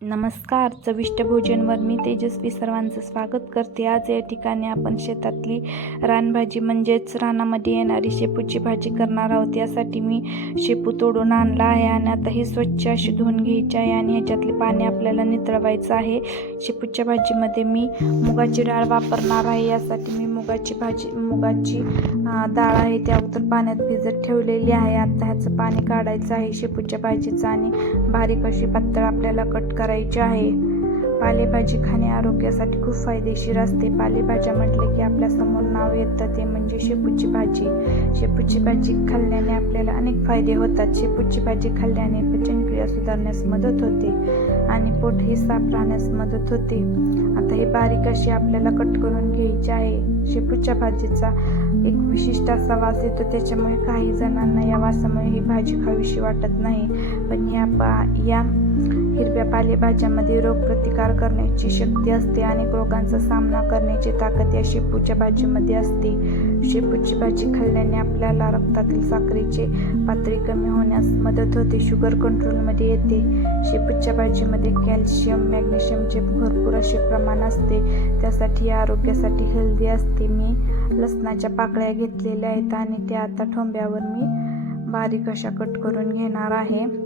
नमस्कार. चविष्ट भोजनवर मी तेजस्वी सर्वांचं स्वागत करते. आज या ठिकाणी आपण शेतातली रानभाजी म्हणजेच रानामध्ये येणारी शेपूची भाजी करणार आहोत. यासाठी मी शेपू तोडून आणला आहे आणि आता ही स्वच्छ अशी धुवून घ्यायची आहे आणि ह्याच्यातले पाणी आपल्याला नितळवायचं आहे. शेपूच्या भाजीमध्ये मी मुगाची डाळ वापरणार आहे. यासाठी मी मुगाची भाजी मुगाची डाळ आहे. ती अगोदर पाण्यात भिजत ठेवलेली आहे. आता ह्याचं पाणी काढायचं आहे शेपूच्या भाजीचं आणि बारीक अशी पातळ आपल्याला कट करायची आहे. पालेभाजी खाणे आरोग्यासाठी खूप फायदेशीर असते. पालेभाज्या म्हटलं की आपल्यासमोर नाव येतं ते म्हणजे शेपूची भाजी. शेपूची भाजी खाल्ल्याने आपल्याला अनेक फायदे होतात. शेपूची भाजी खाल्ल्याने पचनक्रिया सुधारण्यास मदत होते आणि पोटही साफ राहण्यास मदत होते. आता ही बारीक अशी आपल्याला कट करून घ्यायची आहे. शेपूच्या भाजीचा एक विशिष्ट असा वास येतो त्याच्यामुळे काही जणांना या वासामुळे ही भाजी खावीशी वाटत नाही. पण या पा या हिरव्या पालेभाज्यामध्ये रोगप्रतिकार करण्याची शक्ती असते अनेक रोगांचा सामना करण्याची ताकद या शेपूच्या भाजीमध्ये असते. शेपूची भाजी खाल्ल्याने आपल्याला रक्तातील साखरेचे पातळी कमी होण्यास मदत होते. शुगर कंट्रोलमध्ये येते. शेपूच्या भाजीमध्ये कॅल्शियम मॅग्नेशियमचे भरपूर असे प्रमाण असते. त्यासाठी आरोग्यासाठी हेल्दी असते. मी लसणाच्या पाकळ्या घेतलेल्या आहेत आणि त्या आता ठोंब्यावर मी बारीक अशा कट करून घेणार आहे.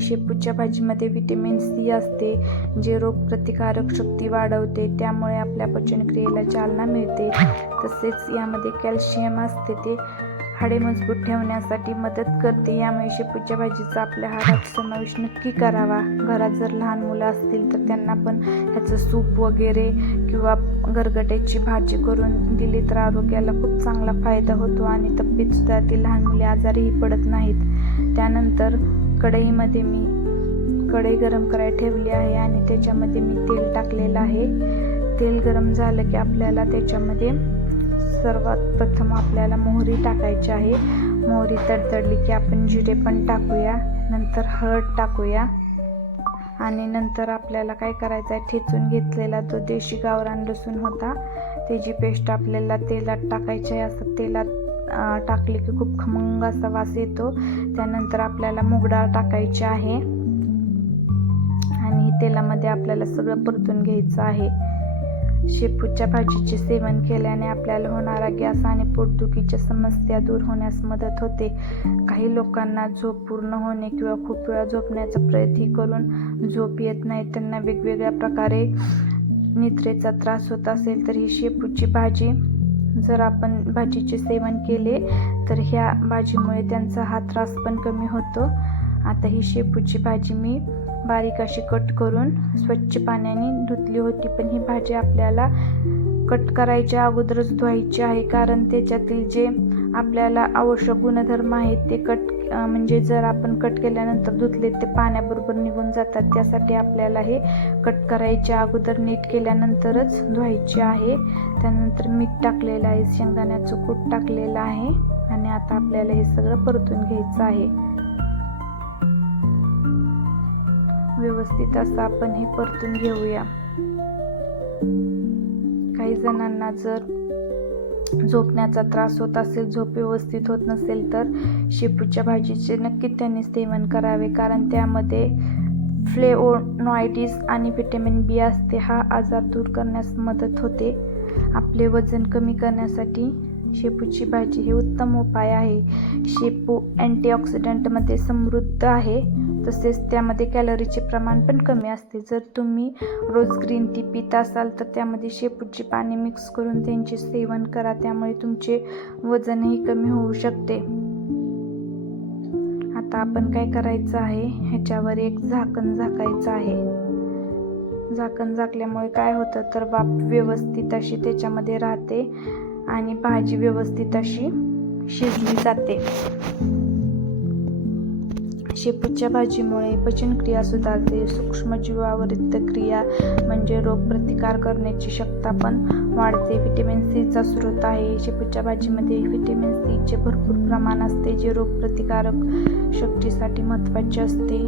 शेपूच्या भाजीमध्ये व्हिटॅमिन सी असते जे रोगप्रतिकारक शक्ती वाढवते त्यामुळे आपल्या पचनक्रियेला चालना मिळते. तसेच यामध्ये कॅल्शियम असते ते हाडे मजबूत ठेवण्यासाठी मदत करते. यामुळे शेपूच्या भाजीचा आपल्या आहारात समावेश नक्की करावा. घरात जर लहान मुलं असतील तर त्यांना पण ह्याचं सूप वगैरे किंवा गरगट्याची भाजी करून दिली तर आरोग्याला खूप चांगला फायदा होतो आणि तब्येत ती लहान मुले आजारीही पडत नाहीत. त्यानंतर कढईमध्ये मी कढई गरम करायला ठेवली आहे आणि त्याच्यामध्ये मी तेल टाकलेलं आहे. तेल गरम झालं की आपल्याला त्याच्यामध्ये सर्वात प्रथम आपल्याला मोहरी टाकायची आहे. मोहरी तडतडली की आपण जिरे पण टाकूया नंतर हळद टाकूया आणि नंतर आपल्याला काय करायचं आहे ठेचून घेतलेला तो देशी गावरान लसूण होता त्याची पेस्ट आपल्याला तेलात टाकायची आहे. असं तेलात टाकली की खूप खमंग असा वास येतो. त्यानंतर आपल्याला मूग डाळ टाकायची आहे. आणि तेलामध्ये आपल्याला सगळं परतून घ्यायचं आहे. शेपूच्या भाजीचे सेवन केल्याने आपल्याला होणारा गॅस आणि पोटदुखीच्या समस्या दूर होण्यास मदत होते. काही लोकांना झोप पूर्ण होणे किंवा खूप वेळा झोपण्याचा प्रयत्न करून झोप येत नाही त्यांना वेगवेगळ्या प्रकारे निद्रेचा त्रास होत असेल तर ही शेपूची भाजी जर आपण भाजीचे सेवन केले तर ह्या भाजीमुळे त्यांचा हा त्रास पण कमी होतो. आता ही शेपूची भाजी मी बारीक अशी कट करून स्वच्छ पाण्याने धुतली होती पण ही भाजी आपल्याला कट करायच्या अगोदरच धुवायची आहे कारण त्याच्यातील जे आपल्याला आवश्यक गुणधर्म आहेत ते कट म्हणजे जर आपण कट केल्यानंतर धुतले ते पाण्याबरोबर निघून जातात. त्यासाठी आपल्याला हे कट करायच्या अगोदर नीट केल्यानंतरच धुवायचे आहे. त्यानंतर मीठ टाकलेलं आहे शेंगदाण्याचं कूट टाकलेलं आहे आणि आता आपल्याला हे सगळं परतून घ्यायचं आहे. व्यवस्थित असं आपण हे परतून घेऊया. काही जणांना जर झोपण्याचा त्रास होत असेल झोप व्यवस्थित होत नसेल तर शेपूच्या भाजीचे नक्की त्यांनी सेवन करावे. कारण त्यामध्ये फ्लेओनॉयडीस आणि व्हिटॅमिन बी असते. हा आजार दूर करण्यास मदत होते. आपले वजन कमी करण्यासाठी शेपूची भाजी हे उत्तम उपाय आहे. शेपू अँटीऑक्सिडंटमध्ये समृद्ध आहे. तसेच त्यामध्ये कॅलरीचे प्रमाण पण कमी असते. जर तुम्ही रोज ग्रीन टी पित असाल तर त्यामध्ये शेपूची पाने मिक्स करून त्यांचे सेवन करा. त्यामुळे तुमचे वजनही कमी होऊ शकते. आता आपण काय करायचं आहे? ह्याच्यावर एक झाकण झाकायचं आहे. झाकण झाकल्यामुळे काय होतं? तर बाप व्यवस्थित अशी त्याच्यामध्ये राहते आणि भाजी व्यवस्थित अशी शिजली जाते. शेपूच्या भाजीमुळे पचनक्रिया सुधारते. सूक्ष्मजीवावरील क्रिया म्हणजे रोगप्रतिकार करण्याची क्षमता पण वाढते. व्हिटॅमिन सीचा स्रोत आहे. शेपूच्या भाजीमध्ये व्हिटॅमिन सीचे भरपूर प्रमाण असते जे रोगप्रतिकारक शक्तीसाठी महत्त्वाचे असते.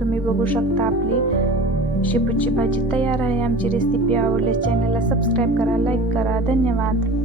तुम्ही बघू शकता आपली शेपूची भाजी तयार आहे. आमची रेसिपी आवडल्यास चॅनलला सबस्क्राईब करा लाईक करा. धन्यवाद.